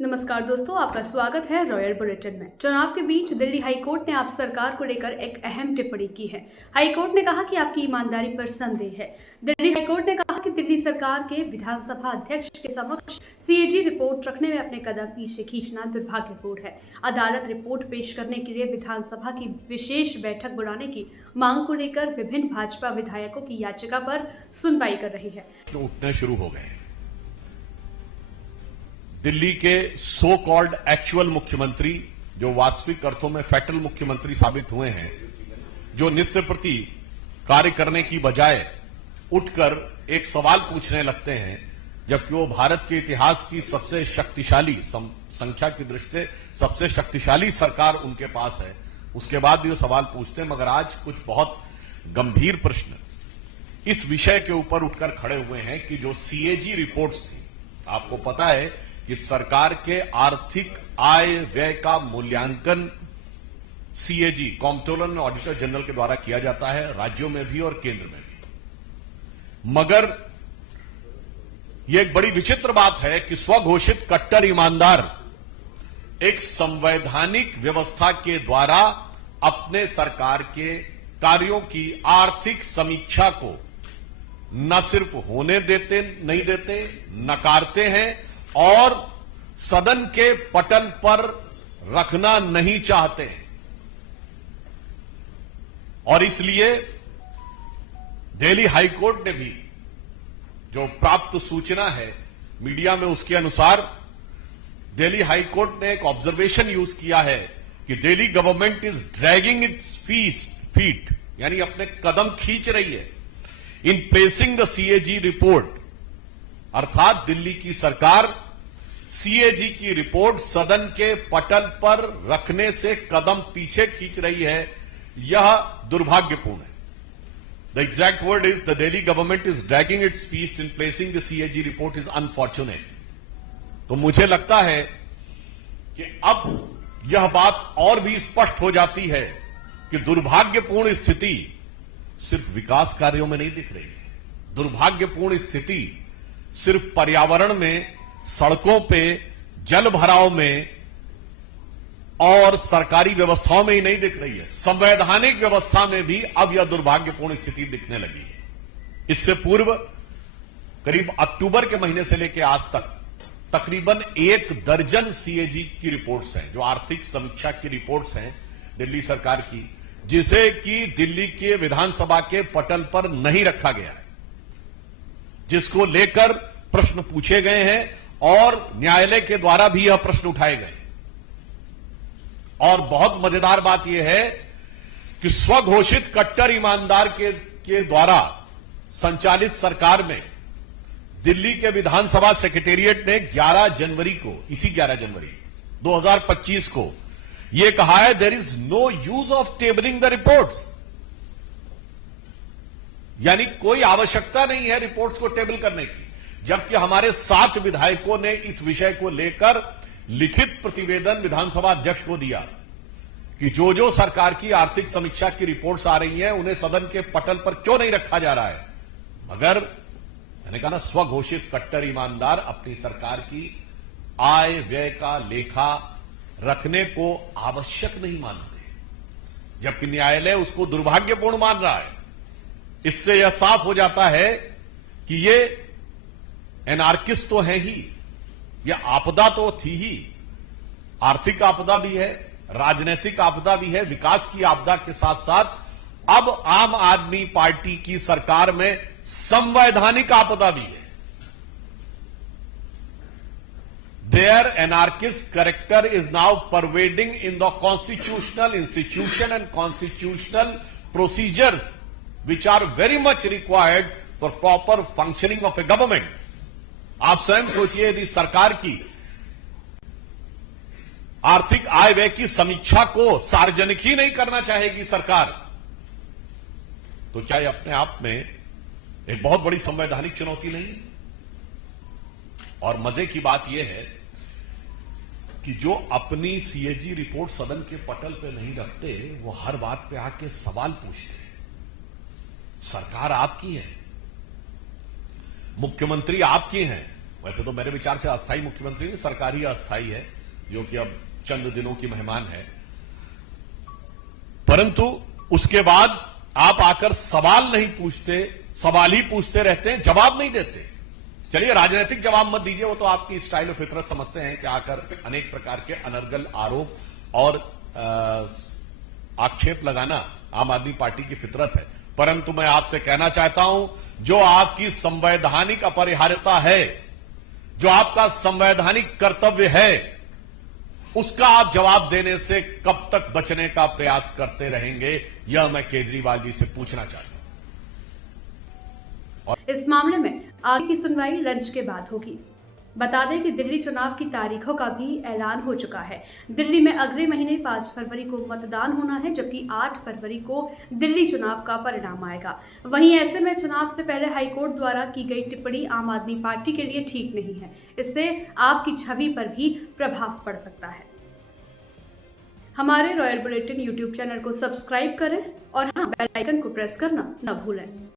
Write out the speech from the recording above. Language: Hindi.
नमस्कार दोस्तों, आपका स्वागत है रॉयल बुलेटिन में। चुनाव के बीच दिल्ली हाईकोर्ट ने आप सरकार को लेकर एक अहम टिप्पणी की है। हाईकोर्ट ने कहा कि आपकी ईमानदारी पर संदेह है। दिल्ली हाईकोर्ट ने कहा कि दिल्ली सरकार के विधानसभा अध्यक्ष के समक्ष सीएजी रिपोर्ट रखने में अपने कदम पीछे खींचना दुर्भाग्यपूर्ण है। अदालत रिपोर्ट पेश करने के लिए विधानसभा की विशेष बैठक बुलाने की मांग को लेकर विभिन्न भाजपा विधायकों की याचिका पर सुनवाई कर रही है। उठने शुरू हो गए। दिल्ली के सो कॉल्ड एक्चुअल मुख्यमंत्री, जो वास्तविक अर्थों में फैटल मुख्यमंत्री साबित हुए हैं, जो नित्य प्रति कार्य करने की बजाय उठकर एक सवाल पूछने लगते हैं, जबकि वो भारत के इतिहास की सबसे शक्तिशाली, संख्या की दृष्टि से सबसे शक्तिशाली सरकार उनके पास है, उसके बाद भी वो सवाल पूछते हैं। मगर आज कुछ बहुत गंभीर प्रश्न इस विषय के ऊपर उठकर खड़े हुए हैं कि जो सीएजी रिपोर्ट्स थी, आपको पता है कि सरकार के आर्थिक आय व्यय का मूल्यांकन CAG, comptroller and auditor general के द्वारा किया जाता है, राज्यों में भी और केंद्र में भी। मगर यह एक बड़ी विचित्र बात है कि स्वघोषित कट्टर ईमानदार एक संवैधानिक व्यवस्था के द्वारा अपने सरकार के कार्यों की आर्थिक समीक्षा को न सिर्फ होने देते, नहीं देते, नकारते हैं और सदन के पटल पर रखना नहीं चाहते हैं। और इसलिए दिल्ली हाईकोर्ट ने भी जो प्राप्त सूचना है मीडिया में, उसके अनुसार दिल्ली हाईकोर्ट ने एक ऑब्जर्वेशन यूज किया है कि Delhi government is dragging its feet, यानी अपने कदम खींच रही है इन प्लेसिंग द सीएजी रिपोर्ट, अर्थात दिल्ली की सरकार सीएजी की रिपोर्ट सदन के पटल पर रखने से कदम पीछे खींच रही है। यह दुर्भाग्यपूर्ण है। The exact word is the Delhi government is dragging its feet in placing the CAG report is unfortunate. तो मुझे लगता है कि अब यह बात और भी स्पष्ट हो जाती है कि दुर्भाग्यपूर्ण स्थिति सिर्फ विकास कार्यों में नहीं दिख रही है। दुर्भाग्यपूर्ण स्थिति सिर्फ पर्यावरण में, सड़कों पे, जल भराव में और सरकारी व्यवस्थाओं में ही नहीं दिख रही है, संवैधानिक व्यवस्था में भी अब यह दुर्भाग्यपूर्ण स्थिति दिखने लगी है। इससे पूर्व करीब अक्टूबर के महीने से लेकर आज तक तकरीबन 1 दर्जन सीएजी की रिपोर्ट्स हैं, जो आर्थिक समीक्षा की रिपोर्ट्स हैं दिल्ली सरकार की, जिसे कि दिल्ली के विधानसभा के पटल पर नहीं रखा गया है, जिसको लेकर प्रश्न पूछे गए हैं और न्यायालय के द्वारा भी यह प्रश्न उठाए गए। और बहुत मजेदार बात यह है कि स्वघोषित कट्टर ईमानदार के द्वारा संचालित सरकार में दिल्ली के विधानसभा सेक्रेटेरिएट ने 11 जनवरी को, इसी 11 जनवरी 2025 को यह कहा है, there is no use of tabling the reports, यानी कोई आवश्यकता नहीं है रिपोर्ट्स को टेबल करने की। जबकि हमारे 7 विधायकों ने इस विषय को लेकर लिखित प्रतिवेदन विधानसभा अध्यक्ष को दिया कि जो जो सरकार की आर्थिक समीक्षा की रिपोर्ट्स आ रही हैं, उन्हें सदन के पटल पर क्यों नहीं रखा जा रहा है। मगर मैंने कहा ना, स्वघोषित कट्टर ईमानदार अपनी सरकार की आय व्यय का लेखा रखने को आवश्यक नहीं मानते, जबकि न्यायालय उसको दुर्भाग्यपूर्ण मान रहा है। इससे यह साफ हो जाता है कि ये एनार्किस्ट तो है ही, यह आपदा तो थी ही, आर्थिक आपदा भी है, राजनीतिक आपदा भी है, विकास की आपदा के साथ साथ अब आम आदमी पार्टी की सरकार में संवैधानिक आपदा भी है। Their anarchist character is now pervading in the constitutional institution and constitutional procedures which are very much required for proper functioning of a government. आप स्वयं सोचिए, यदि सरकार की आर्थिक आय व्यय की समीक्षा को सार्वजनिक ही नहीं करना चाहेगी सरकार, तो क्या यह अपने आप में एक बहुत बड़ी संवैधानिक चुनौती नहीं? और मजे की बात यह है कि जो अपनी सीएजी रिपोर्ट सदन के पटल पे नहीं रखते, वो हर बात पे आके सवाल पूछते हैं। सरकार आपकी है, मुख्यमंत्री आपके हैं, वैसे तो मेरे विचार से अस्थायी मुख्यमंत्री नहीं, सरकार ही अस्थायी है, जो कि अब चंद दिनों की मेहमान है। परंतु उसके बाद आप आकर सवाल नहीं पूछते, सवाल ही पूछते रहते हैं, जवाब नहीं देते। चलिए, राजनीतिक जवाब मत दीजिए, वो तो आपकी स्टाइल और फितरत समझते हैं कि आकर अनेक प्रकार के अनर्गल आरोप और आक्षेप लगाना आम आदमी पार्टी की फितरत है। परंतु मैं आपसे कहना चाहता हूं, जो आपकी संवैधानिक अपरिहार्यता है, जो आपका संवैधानिक कर्तव्य है, उसका आप जवाब देने से कब तक बचने का प्रयास करते रहेंगे, यह मैं केजरीवाल जी से पूछना चाहता हूं। इस मामले में आगे की सुनवाई लंच के बाद होगी। बता दें कि दिल्ली चुनाव की तारीखों का भी ऐलान हो चुका है। दिल्ली में अगले महीने 5 फरवरी को मतदान होना है, जबकि 8 फरवरी को दिल्ली चुनाव का परिणाम आएगा। वहीं ऐसे में चुनाव से पहले हाईकोर्ट द्वारा की गई टिप्पणी आम आदमी पार्टी के लिए ठीक नहीं है। इससे आपकी छवि पर भी प्रभाव पड़ सकता है। हमारे रॉयल बुलेटिन यूट्यूब चैनल को सब्सक्राइब करें और हाँ, बेल आइकन को प्रेस करना न भूलें।